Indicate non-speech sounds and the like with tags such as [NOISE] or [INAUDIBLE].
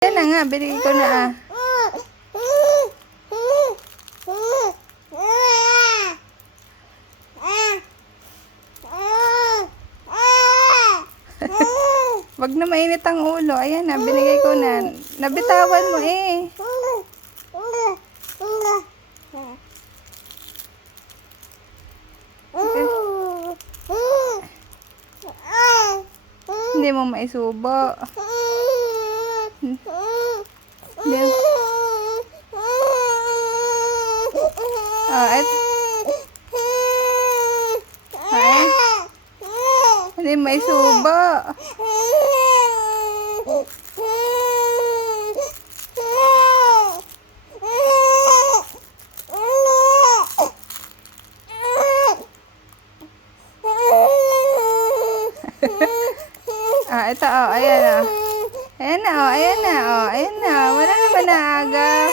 Yan na nga, binigay ko na ah. [LAUGHS] Wag na mainit ang ulo. Ayan na, binigay ko na. Nabitawan mo eh. Hindi mo maisubo. Et. Ay. Hindi maisubo. [LAUGHS] Ah, ito oh, ayan oh. Ayan na oh, ayan na oh, ayan na. Wala naman na aga.